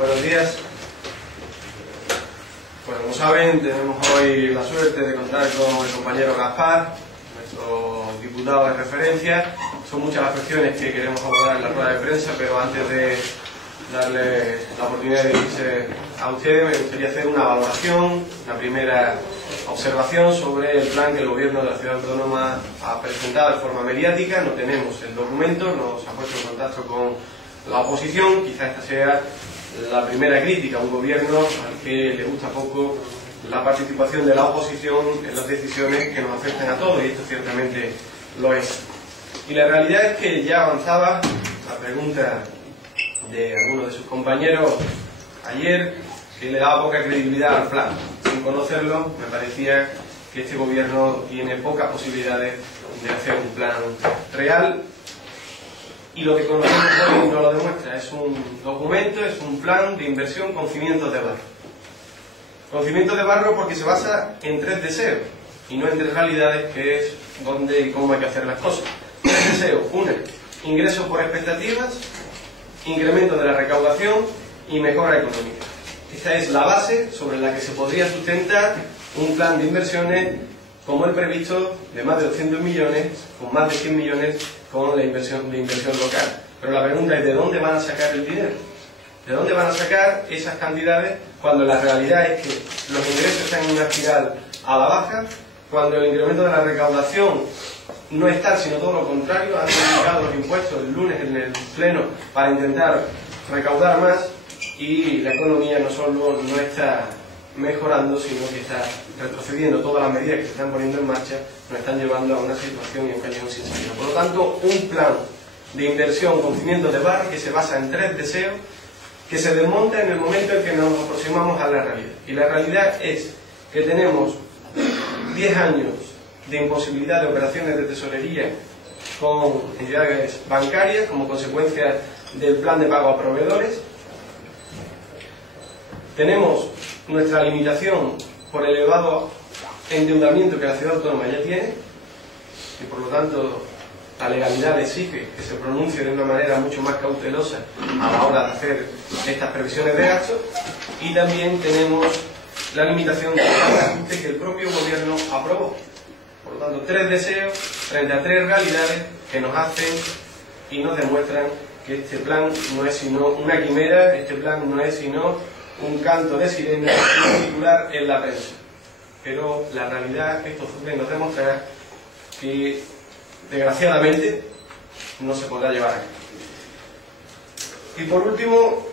Buenos días. Bueno, como saben, tenemos hoy la suerte de contar con el compañero Gaspar, nuestro diputado de referencia. Son muchas las cuestiones que queremos abordar en la rueda de prensa, pero antes de darle la oportunidad de dirigirse a ustedes, me gustaría hacer una valoración, una primera observación sobre el plan que el Gobierno de la Ciudad Autónoma ha presentado de forma mediática. No tenemos el documento, nos ha puesto en contacto con la oposición. Quizás esta sea la primera crítica a un gobierno al que le gusta poco la participación de la oposición en las decisiones que nos afectan a todos, y esto ciertamente lo es. Y la realidad es que ya avanzaba la pregunta de algunos de sus compañeros ayer, que le daba poca credibilidad al plan. Sin conocerlo, me parecía que este gobierno tiene pocas posibilidades de hacer un plan real, y lo que conocemos hoy no lo demuestra. Es un documento, es un plan de inversión con cimientos de barro. Con cimientos de barro porque se basa en 3 deseos y no en 3 realidades, que es dónde y cómo hay que hacer las cosas. 3 deseos: 1, ingresos por expectativas; incremento de la recaudación; y mejora económica. Esta es la base sobre la que se podría sustentar un plan de inversiones como el previsto, de más de 200 millones, con más de 100 millones con la inversión local. Pero la pregunta es: ¿de dónde van a sacar el dinero? ¿De dónde van a sacar esas cantidades cuando la realidad es que los ingresos están en una espiral a la baja, cuando el incremento de la recaudación no es tal, sino todo lo contrario? Han modificado los impuestos el lunes en el Pleno para intentar recaudar más, y la economía no solo no está mejorando, sino que está retrocediendo. Todas las medidas que se están poniendo en marcha nos están llevando a una situación y un callejón sin salida. Por lo tanto, un plan de inversión con cimientos de barro que se basa en 3 deseos, que se desmonta en el momento en que nos aproximamos a la realidad. Y la realidad es que tenemos 10 años de imposibilidad de operaciones de tesorería con entidades bancarias como consecuencia del plan de pago a proveedores. Tenemos nuestra limitación por el elevado endeudamiento que la ciudad autónoma ya tiene, y por lo tanto la legalidad exige que se pronuncie de una manera mucho más cautelosa a la hora de hacer estas previsiones de gasto. Y también tenemos la limitación del ajuste que el propio gobierno aprobó. Por lo tanto, 3 deseos frente a 3 realidades que nos hacen y nos demuestran que este plan no es sino una quimera, este plan no es sino un canto de sirena y un titular en la prensa. Pero la realidad, esto nos demuestra que desgraciadamente no se podrá llevar a cabo. Y por último,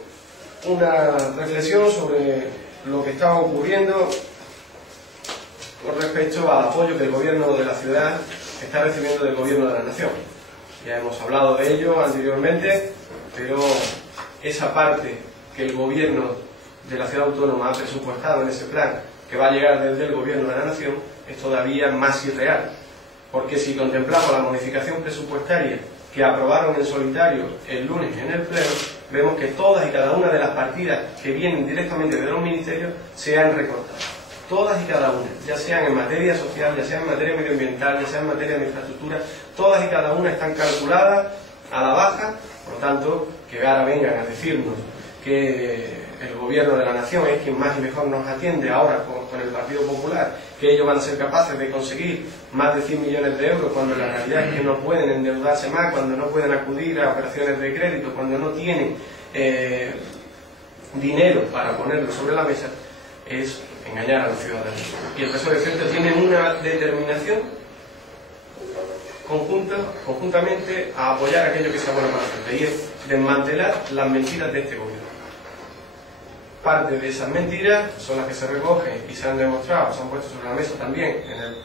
una reflexión sobre lo que está ocurriendo con respecto al apoyo que el gobierno de la ciudad está recibiendo del gobierno de la nación. Ya hemos hablado de ello anteriormente, pero esa parte que el gobierno de la ciudad autónoma ha presupuestado en ese plan, que va a llegar desde el gobierno de la nación, es todavía más irreal. Porque si contemplamos la modificación presupuestaria que aprobaron en solitario el lunes en el Pleno, vemos que todas y cada una de las partidas que vienen directamente de los ministerios se han recortado. Todas y cada una, ya sean en materia social, ya sean en materia medioambiental, ya sean en materia de infraestructura, todas y cada una están calculadas a la baja. Por lo tanto, que ahora vengan a decirnos que el gobierno de la nación es quien más y mejor nos atiende ahora con el Partido Popular, que ellos van a ser capaces de conseguir más de 100 millones de euros, cuando la realidad es que no pueden endeudarse más, cuando no pueden acudir a operaciones de crédito, cuando no tienen dinero para ponerlo sobre la mesa, es engañar a los ciudadanos. Y el PSOE Centro tiene una determinación conjuntamente a apoyar aquello que sea bueno para la gente, y es desmantelar las mentiras de este gobierno. Parte de esas mentiras son las que se recogen y se han demostrado, se han puesto sobre la mesa también en el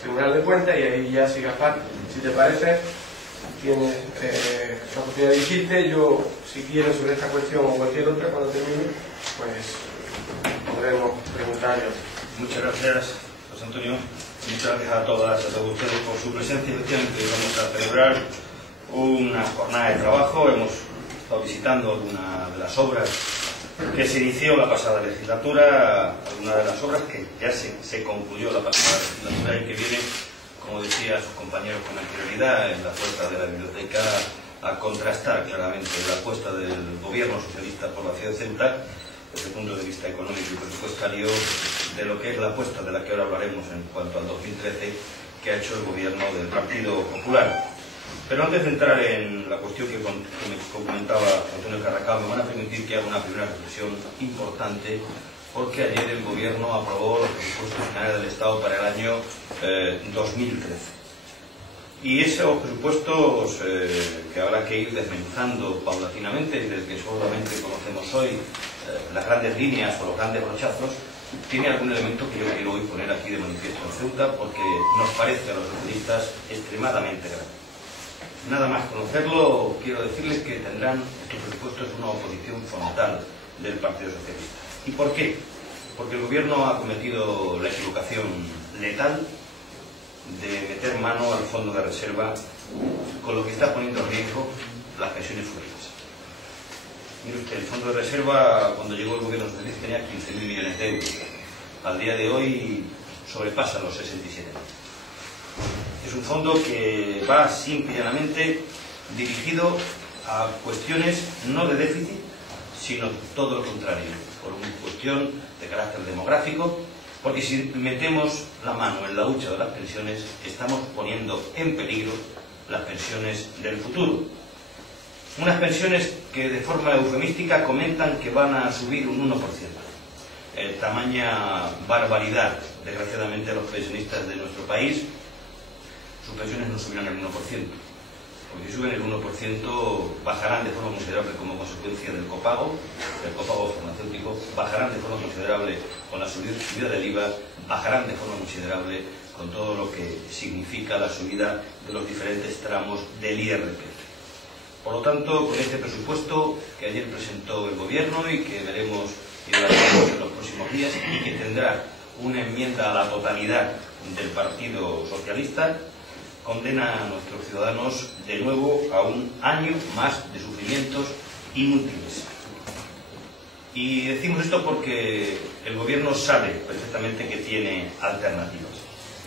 Tribunal de Cuentas, y ahí ya, si Gaspar, si te parece, tienes la oportunidad de dirigirte. Yo, si quieres, sobre esta cuestión o cualquier otra, cuando termine, pues podremos preguntar. Muchas gracias, José Antonio. Muchas gracias a todas y a todos ustedes por su presencia. Efectivamente, vamos a celebrar una jornada de trabajo. Hemos estado visitando algunas de las obras que se inició la pasada legislatura, algunas de las obras que ya se concluyó la pasada legislatura y que vienen, como decía sus compañeros con anterioridad, en la puerta de la biblioteca a contrastar claramente la apuesta del gobierno socialista por la ciudad de Ceuta desde el punto de vista económico y presupuestario de lo que es la apuesta de la que ahora hablaremos en cuanto al 2013 que ha hecho el gobierno del Partido Popular. Pero antes de entrar en la cuestión que me comentaba Antonio Carracao, me van a permitir que haga una primera reflexión importante, porque ayer el gobierno aprobó los presupuestos generales del Estado para el año 2013. Y esos presupuestos que habrá que ir desmenuzando paulatinamente, y del que solamente conocemos hoy las grandes líneas o los grandes brochazos, tiene algún elemento que yo quiero hoy poner aquí de manifiesto en Ceuta, porque nos parece a los socialistas extremadamente grave. Nada más conocerlo, quiero decirles que tendrán estos presupuestos una oposición frontal del Partido Socialista. ¿Y por qué? Porque el gobierno ha cometido la equivocación letal de meter mano al fondo de reserva, con lo que está poniendo en riesgo las pensiones futuras. Mire usted, el fondo de reserva, cuando llegó el gobierno socialista, tenía 15.000 millones de euros. Al día de hoy sobrepasa los 67. Es un fondo que va simple y llanamente dirigido a cuestiones no de déficit, sino todo lo contrario, por una cuestión de carácter demográfico, porque si metemos la mano en la hucha de las pensiones, estamos poniendo en peligro las pensiones del futuro. Unas pensiones que de forma eufemística comentan que van a subir un 1%. Tamaña barbaridad, desgraciadamente, a los pensionistas de nuestro país. Sus pensiones no subirán el 1%, porque si suben el 1% bajarán de forma considerable como consecuencia del copago farmacéutico, bajarán de forma considerable con la subida del IVA, bajarán de forma considerable con todo lo que significa la subida de los diferentes tramos del IRPF. Por lo tanto, con este presupuesto que ayer presentó el gobierno y que veremos y hablaremos en los próximos días, y que tendrá una enmienda a la totalidad del Partido Socialista, condena a nuestros ciudadanos de nuevo a un año más de sufrimientos inútiles. Y decimos esto porque el gobierno sabe perfectamente que tiene alternativas,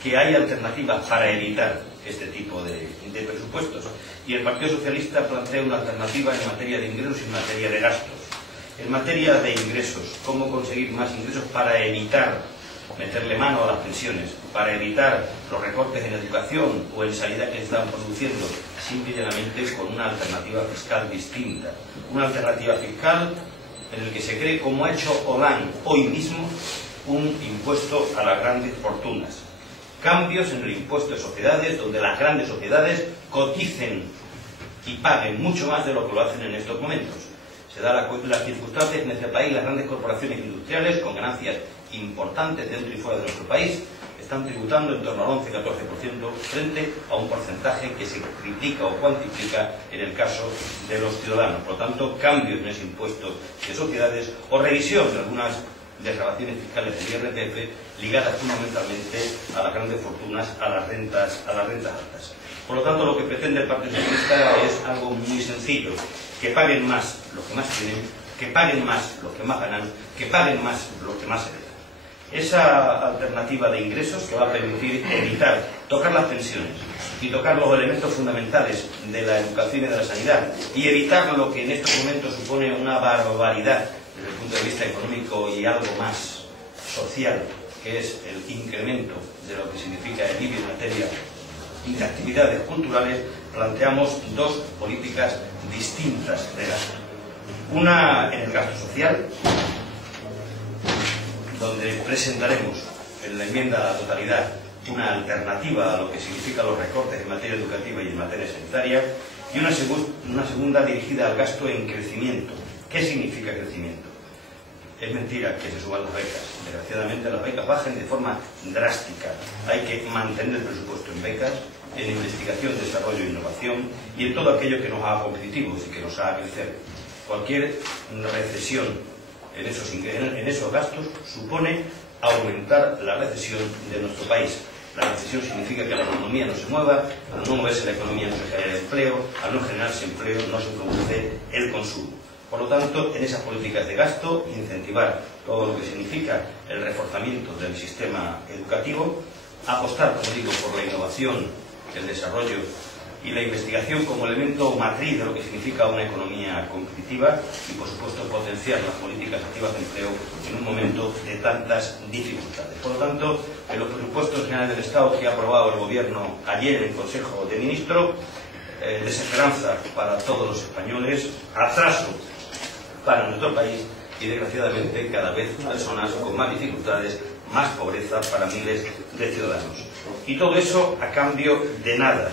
que hay alternativas para evitar este tipo de presupuestos. Y el Partido Socialista plantea una alternativa en materia de ingresos y en materia de gastos. En materia de ingresos, ¿cómo conseguir más ingresos para evitar meterle mano a las pensiones, para evitar los recortes en educación o en sanidad que están produciendo? Simple y llanamente con una alternativa fiscal distinta. Una alternativa fiscal en el que se cree, como ha hecho Hollande hoy mismo, un impuesto a las grandes fortunas. Cambios en el impuesto de sociedades, donde las grandes sociedades coticen y paguen mucho más de lo que lo hacen en estos momentos. Se da las circunstancias en este país, las grandes corporaciones industriales con ganancias importantes dentro y fuera de nuestro país están tributando en torno al 11-14% frente a un porcentaje que se triplica o cuantiplica en el caso de los ciudadanos. Por lo tanto, cambios en ese impuesto de sociedades o revisión de algunas desgravaciones fiscales del IRPF ligadas fundamentalmente a las grandes fortunas, a las rentas altas. Por lo tanto, lo que pretende el Partido Socialista es algo muy sencillo: que paguen más los que más tienen, que paguen más los que más ganan, que paguen más los que más heredan. Esa alternativa de ingresos que va a permitir evitar tocar las pensiones y tocar los elementos fundamentales de la educación y de la sanidad, y evitar lo que en estos momentos supone una barbaridad desde el punto de vista económico y algo más social, que es el incremento de lo que significa el IBI en materia de actividades culturales, planteamos dos políticas distintas de gasto. Una en el gasto social, donde presentaremos en la enmienda a la totalidad una alternativa a lo que significan los recortes en materia educativa y en materia sanitaria, y una segunda dirigida al gasto en crecimiento. ¿Qué significa crecimiento? Es mentira que se suban las becas. Desgraciadamente las becas bajen de forma drástica. Hay que mantener el presupuesto en becas, en investigación, desarrollo e innovación y en todo aquello que nos haga competitivos y que nos haga crecer. Cualquier recesión en esos gastos supone aumentar la recesión de nuestro país. La recesión significa que la economía no se mueva, al no moverse la economía no se genera empleo, al no generarse empleo no se produce el consumo. Por lo tanto, en esas políticas de gasto, incentivar todo lo que significa el reforzamiento del sistema educativo, apostar, como digo, por la innovación, el desarrollo y la investigación como elemento matriz de lo que significa una economía competitiva y, por supuesto, potenciar las políticas activas de empleo en un momento de tantas dificultades. Por lo tanto, en los presupuestos generales del Estado que ha aprobado el Gobierno ayer en el Consejo de Ministros, desesperanza para todos los españoles, atraso para nuestro país y, desgraciadamente, cada vez personas con más dificultades, más pobreza para miles de ciudadanos. Y todo eso a cambio de nada,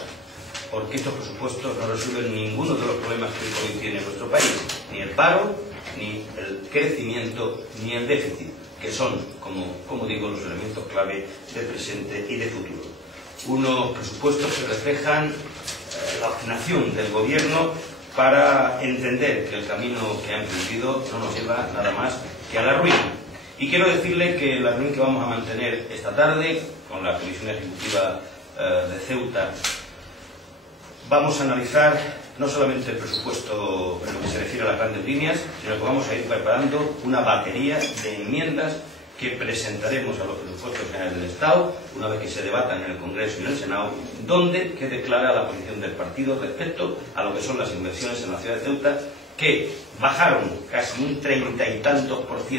porque estos presupuestos no resuelven ninguno de los problemas que hoy tiene nuestro país, ni el paro, ni el crecimiento, ni el déficit, que son, como digo, los elementos clave del presente y de futuro. Unos presupuestos que reflejan la obstinación del Gobierno para entender que el camino que ha emprendido no nos lleva nada más que a la ruina. Y quiero decirle que la reunión que vamos a mantener esta tarde con la Comisión Ejecutiva de Ceuta, vamos a analizar no solamente el presupuesto en lo que se refiere a las grandes líneas, sino que vamos a ir preparando una batería de enmiendas que presentaremos a los presupuestos generales del Estado, una vez que se debatan en el Congreso y en el Senado, donde quede clara la posición del partido respecto a lo que son las inversiones en la ciudad de Ceuta, que bajaron casi un 30 y tantos %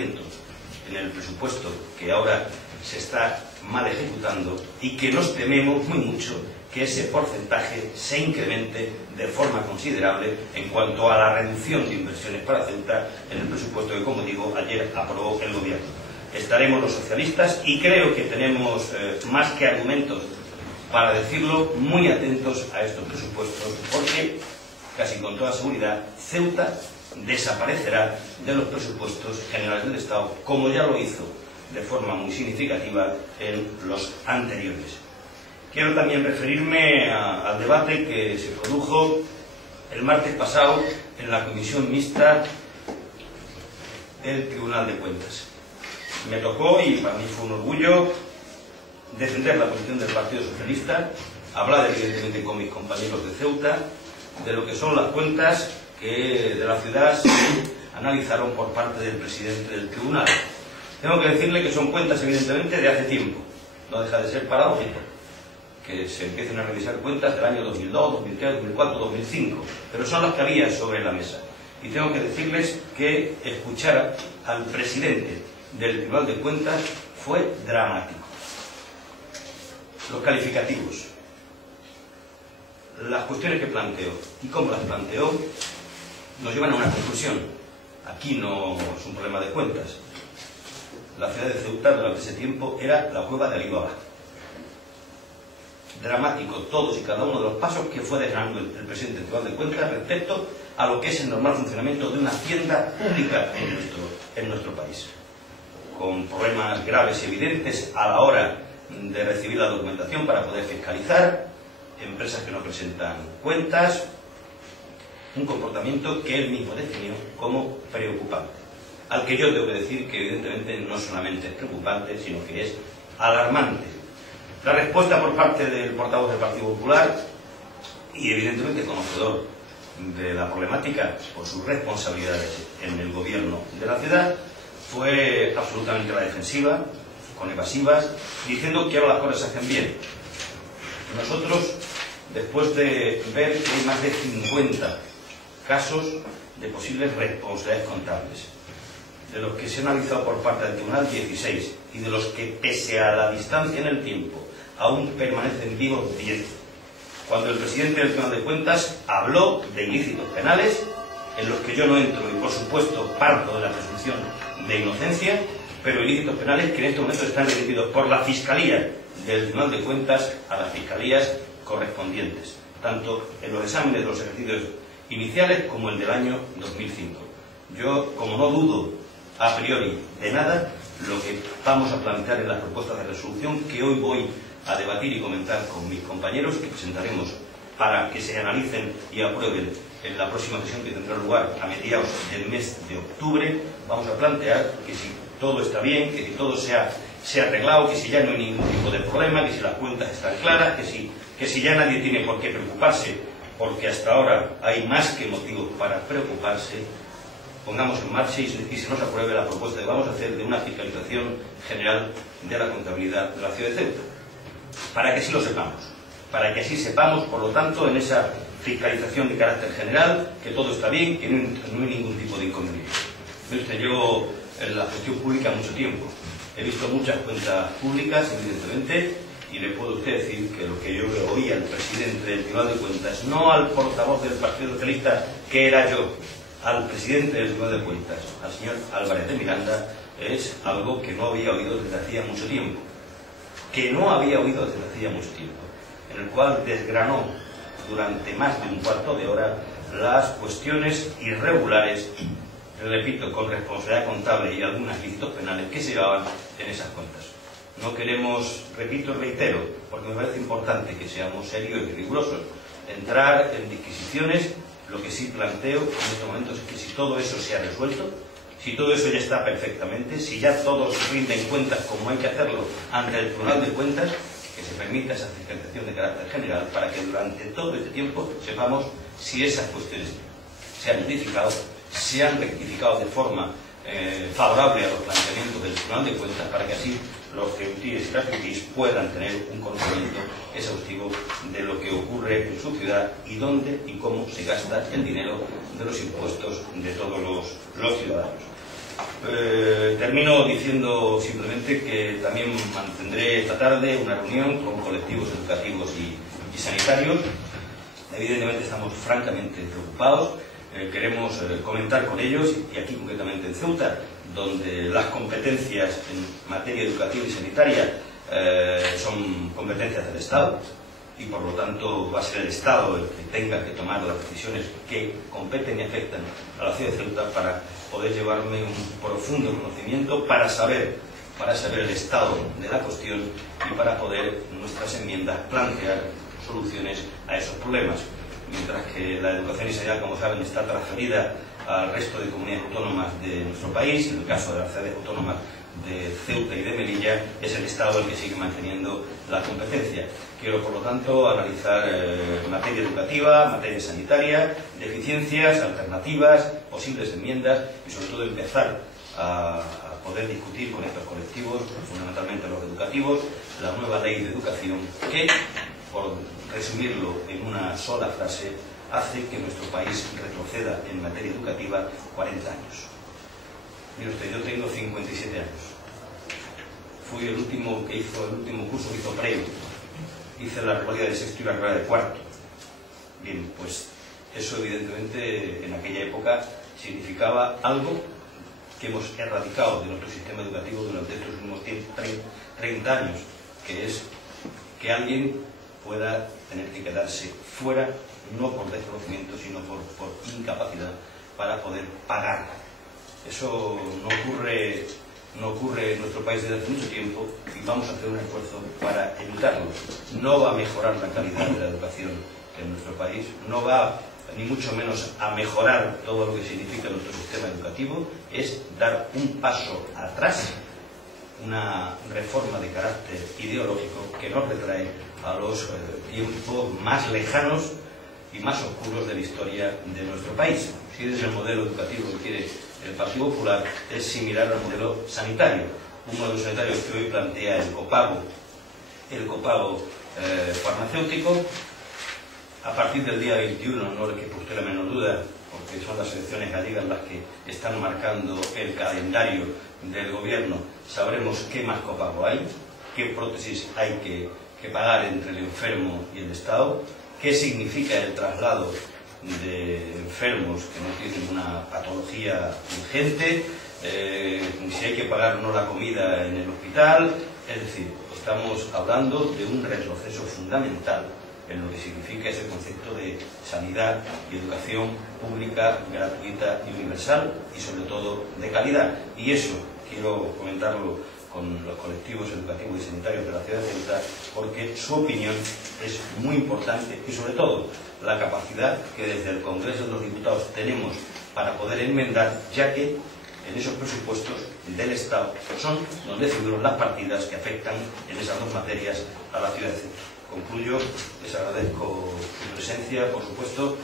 en el presupuesto que ahora se está mal ejecutando, y que nos tememos muy mucho que ese porcentaje se incremente de forma considerable en cuanto a la reducción de inversiones para Ceuta en el presupuesto que, como digo, ayer aprobó el Gobierno. Estaremos los socialistas, y creo que tenemos más que argumentos para decirlo, muy atentos a estos presupuestos, porque casi con toda seguridad Ceuta desaparecerá de los presupuestos generales del Estado, como ya lo hizo de forma muy significativa en los anteriores. Quiero también referirme al debate que se produjo el martes pasado en la Comisión Mixta del Tribunal de Cuentas. Me tocó, y para mí fue un orgullo, defender la posición del Partido Socialista, hablar evidentemente con mis compañeros de Ceuta de lo que son las cuentas que de la ciudad se analizaron por parte del presidente del tribunal. Tengo que decirle que son cuentas evidentemente de hace tiempo, no deja de ser paradójico que se empiecen a revisar cuentas del año 2002, 2003, 2004, 2005, pero son las que había sobre la mesa. Y tengo que decirles que escuchar al presidente del Tribunal de Cuentas fue dramático. Los calificativos, las cuestiones que planteó y cómo las planteó nos llevan a una conclusión. Aquí no es un problema de cuentas. La ciudad de Ceuta durante ese tiempo era la cueva de Alibaba. Dramático todos y cada uno de los pasos que fue dejando el presidente del Tribunal de Cuentas respecto a lo que es el normal funcionamiento de una hacienda pública en nuestro país, con problemas graves y evidentes a la hora de recibir la documentación para poder fiscalizar, empresas que no presentan cuentas, un comportamiento que él mismo definió como preocupante, al que yo tengo que decir que evidentemente no solamente es preocupante, sino que es alarmante. La respuesta por parte del portavoz del Partido Popular, y evidentemente conocedor de la problemática por sus responsabilidades en el gobierno de la ciudad, fue absolutamente a la defensiva, con evasivas, diciendo que ahora las cosas se hacen bien. Nosotros, después de ver que hay más de 50 casos de posibles responsabilidades contables, de los que se han analizado por parte del Tribunal 16, y de los que, pese a la distancia en el tiempo, aún permanecen vivos 10, cuando el presidente del Tribunal de Cuentas habló de ilícitos penales, en los que yo no entro y, por supuesto, parto de la presunción de inocencia, pero ilícitos penales que en este momento están remitidos por la Fiscalía del Tribunal de Cuentas a las fiscalías correspondientes, tanto en los exámenes de los ejercicios iniciales como el del año 2005. Yo, como no dudo a priori de nada, lo que vamos a plantear en las propuestas de resolución que hoy voy a debatir y comentar con mis compañeros, que presentaremos para que se analicen y aprueben en la próxima sesión que tendrá lugar a mediados del mes de octubre, vamos a plantear que si todo está bien, que si todo se ha arreglado, que si ya no hay ningún tipo de problema, que si las cuentas están claras, que si ya nadie tiene por qué preocuparse, porque hasta ahora hay más que motivos para preocuparse, pongamos en marcha y se nos apruebe la propuesta que vamos a hacer de una fiscalización general de la contabilidad de la ciudad de Ceuta. Para que sí lo sepamos, para que así sepamos, por lo tanto, en esa fiscalización de carácter general, que todo está bien, que no hay ningún tipo de inconveniente. Yo en la gestión pública mucho tiempo, he visto muchas cuentas públicas, evidentemente, y le puedo a usted decir que lo que yo le oí al presidente del Tribunal de Cuentas, no al portavoz del Partido Socialista, que era yo, al presidente del Tribunal de Cuentas, al señor Álvarez de Miranda, es algo que no había oído desde hacía mucho tiempo. En el cual desgranó durante más de un cuarto de hora las cuestiones irregulares, repito, con responsabilidad contable y algunos ilícitos penales que se llevaban en esas cuentas. No queremos, repito y reitero, porque me parece importante que seamos serios y rigurosos, entrar en disquisiciones. Lo que sí planteo en estos momentos es que si todo eso se ha resuelto, si todo eso ya está perfectamente, si ya todos rinden cuentas como hay que hacerlo ante el Tribunal de Cuentas, que se permita esa fiscalización de carácter general para que durante todo este tiempo sepamos si esas cuestiones se han identificado, se han rectificado de forma favorable a los planteamientos del Tribunal de Cuentas, para que así los ceutíes y las ceutís puedan tener un conocimiento exhaustivo de lo que ocurre en su ciudad y dónde y cómo se gasta el dinero de los impuestos de todos los ciudadanos. Termino diciendo simplemente que también mantendré esta tarde una reunión con colectivos educativos y sanitarios. Evidentemente estamos francamente preocupados. Queremos comentar con ellos, y aquí concretamente en Ceuta, donde las competencias en materia educativa y sanitaria son competencias del Estado, y por lo tanto va a ser el Estado el que tenga que tomar las decisiones que competen y afectan a la ciudad de Ceuta, para poder llevarme un profundo conocimiento, para saber el estado de la cuestión y para poder en nuestras enmiendas plantear soluciones a esos problemas. Mientras que la educación y sanidad, como saben, está transferida al resto de comunidades autónomas de nuestro país. En el caso de las ciudades autónomas de Ceuta y de Melilla, es el Estado el que sigue manteniendo la competencia. Quiero, por lo tanto, analizar materia educativa, materia sanitaria, deficiencias, alternativas, posibles enmiendas, y sobre todo empezar a poder discutir con estos colectivos, fundamentalmente los educativos, la nueva ley de educación que, por resumirlo en una sola frase, hace que nuestro país retroceda en materia educativa 40 años. Mire usted, yo tengo 57 años. Fui el último curso que hizo previo. Hice la revalida de sexto y la revalida de cuarto. Bien, pues eso evidentemente en aquella época significaba algo que hemos erradicado de nuestro sistema educativo durante estos últimos 30 años, que es que alguien pueda tener que quedarse fuera, no por desconocimiento, sino por incapacidad para poder pagar. Eso no ocurre en nuestro país desde hace mucho tiempo, y vamos a hacer un esfuerzo para evitarlo. No va a mejorar la calidad de la educación en nuestro país, no va ni mucho menos a mejorar todo lo que significa nuestro sistema educativo, es dar un paso atrás, una reforma de carácter ideológico que nos retrae a los tiempos más lejanos y más oscuros de la historia de nuestro país. Si ese es el modelo educativo que quiere el Partido Popular, es similar al modelo sanitario. Un modelo sanitario que hoy plantea el copago farmacéutico. A partir del día 21, no le quepa usted la menor duda, porque son las elecciones gallegas las que están marcando el calendario del gobierno, sabremos qué más copago hay, qué prótesis hay que pagar entre el enfermo y el Estado, qué significa el traslado de enfermos que no tienen una patología urgente, si hay que pagar o no la comida en el hospital. Es decir, estamos hablando de un retroceso fundamental en lo que significa ese concepto de sanidad y educación pública, gratuita y universal, y sobre todo de calidad. Y eso quiero comentarlo con los colectivos educativos y sanitarios de la ciudad de Ceuta, porque su opinión es muy importante, y sobre todo la capacidad que desde el Congreso de los Diputados tenemos para poder enmendar, ya que en esos presupuestos del Estado son donde figuran las partidas que afectan en esas dos materias a la ciudad de Ceuta. Concluyo, les agradezco su presencia, por supuesto,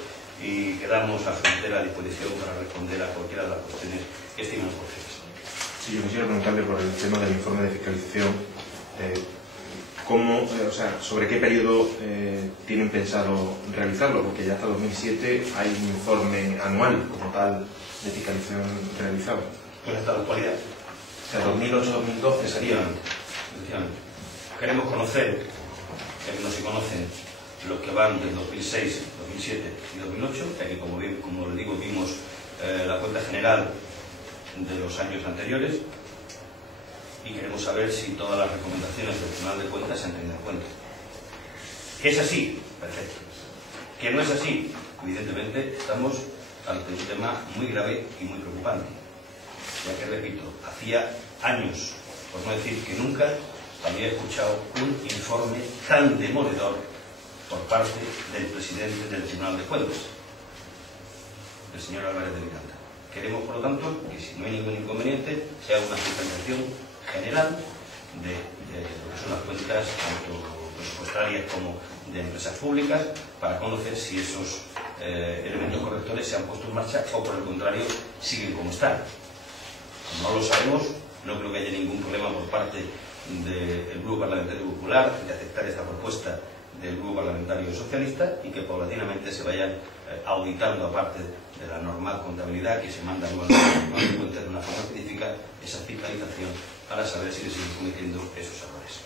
y quedamos a su entera disposición para responder a cualquiera de las cuestiones que estimen oportunas. Sí, yo quisiera preguntarle por el tema del informe de fiscalización. ¿sobre qué periodo tienen pensado realizarlo? Porque ya hasta 2007 hay un informe anual como tal de fiscalización realizado. Pues hasta la actualidad. O sea, 2008-2012 sería. Efectivamente. Queremos conocer, ya que no se conocen, los que van del 2006, 2007 y 2008, ya que como les digo, vimos la cuenta general de los años anteriores, y queremos saber si todas las recomendaciones del Tribunal de Cuentas se han tenido en cuenta. ¿Que es así? Perfecto. ¿Que no es así? Evidentemente estamos ante un tema muy grave y muy preocupante, ya que, repito, hacía años, por no decir que nunca, había escuchado un informe tan demoledor por parte del presidente del Tribunal de Cuentas, el señor Álvarez de Miranda. Queremos, por lo tanto, que si no hay ningún inconveniente, se haga una fiscalización general de lo que son las cuentas, tanto presupuestarias como de empresas públicas, para conocer si esos elementos correctores se han puesto en marcha o, por el contrario, siguen como están. Como no lo sabemos, no creo que haya ningún problema por parte del Grupo Parlamentario Popular de aceptar esta propuesta del Grupo Parlamentario Socialista y que paulatinamente se vayan auditando, aparte de la normal contabilidad que se manda al Tribunal de Cuentas de una forma específica, esa fiscalización para saber si se siguen cometiendo esos errores.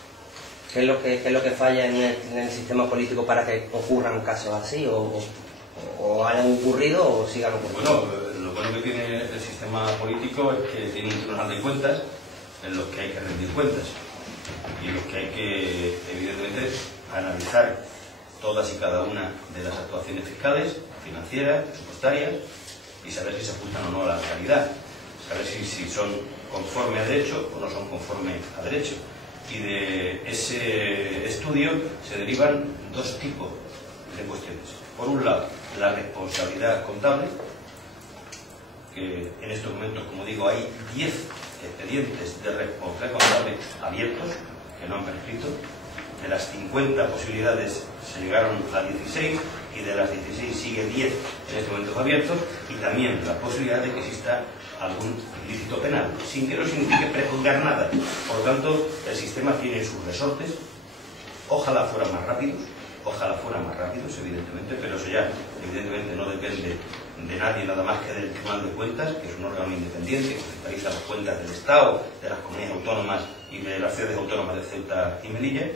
¿Qué es lo que falla en el sistema político para que ocurran casos así o hayan ocurrido o sigan ocurriendo? Bueno, lo bueno que tiene el sistema político es que tiene un Tribunal de Cuentas en los que hay que rendir cuentas y en los que hay que, evidentemente, analizar todas y cada una de las actuaciones fiscales, financieras, presupuestarias, y saber si se ajustan o no a la legalidad, saber si son conforme a derecho o no son conforme a derecho. Y de ese estudio se derivan dos tipos de cuestiones. Por un lado, la responsabilidad contable, que en estos momentos, como digo, hay 10 expedientes de responsabilidad contable abiertos, que no han prescrito. De las 50 posibilidades se llegaron a 16 y de las 16 sigue 10 en estos momentos abiertos, y también la posibilidad de que exista algún ilícito penal, sin que no signifique prejuzgar nada. Por lo tanto, el sistema tiene sus resortes. Ojalá fueran más rápidos, evidentemente, pero eso ya evidentemente no depende de nadie nada más que del Tribunal de Cuentas, que es un órgano independiente que fiscaliza las cuentas del Estado, de las comunidades autónomas y de las ciudades autónomas de Ceuta y Melilla.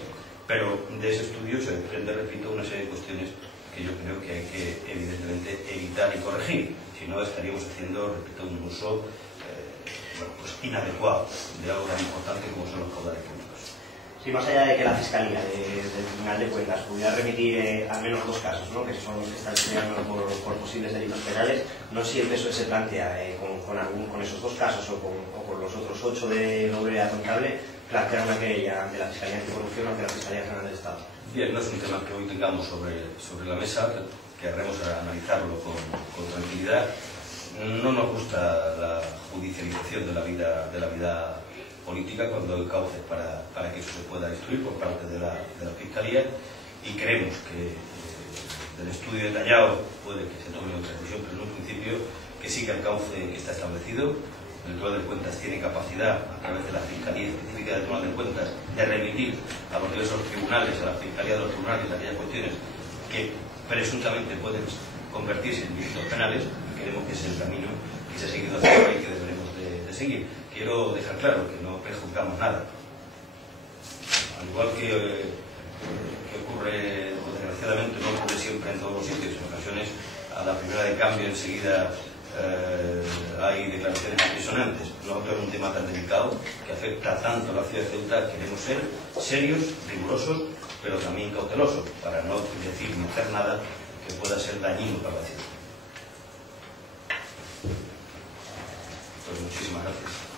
Pero de ese estudio se desprende, repito, una serie de cuestiones que yo creo que hay que evidentemente evitar y corregir. Si no, estaríamos haciendo, repito, un uso inadecuado de algo tan importante como son los caudales públicos. Sí, más allá de que la Fiscalía del Tribunal de Cuentas pudiera remitir al menos dos casos, ¿no?, que son los que están estudiando por posibles delitos penales, no sé si el PSOE se plantea con esos dos casos o con los otros 8 de doble contable, plantear una querella ante la Fiscalía Anticorrupción o ante la Fiscalía General del Estado. Bien, no es un tema que hoy tengamos sobre la mesa, querremos analizarlo con tranquilidad. No nos gusta la judicialización de la vida política cuando hay cauces para que eso se pueda instruir por parte de la Fiscalía, y creemos que del estudio detallado puede que se tome otra decisión, pero en un principio que siga el cauce que está establecido. El Tribunal de Cuentas tiene capacidad, a través de la Fiscalía Específica del Tribunal de Cuentas, de remitir a los diversos tribunales, a la Fiscalía de los tribunales, aquellas cuestiones que presuntamente pueden convertirse en delitos penales, y creemos que es el camino que se ha seguido hasta ahora y que deberemos de seguir. Quiero dejar claro que no prejuzgamos nada. Al igual que ocurre, o desgraciadamente no ocurre siempre en todos los sitios, en ocasiones a la primera de cambio enseguida hay declaraciones disonantes. Nosotros es un tema tan delicado que afecta tanto a la ciudad de Ceuta. Queremos ser serios, rigurosos, pero también cautelosos, para no decir ni hacer nada que pueda ser dañino para la ciudad. Pues muchísimas gracias.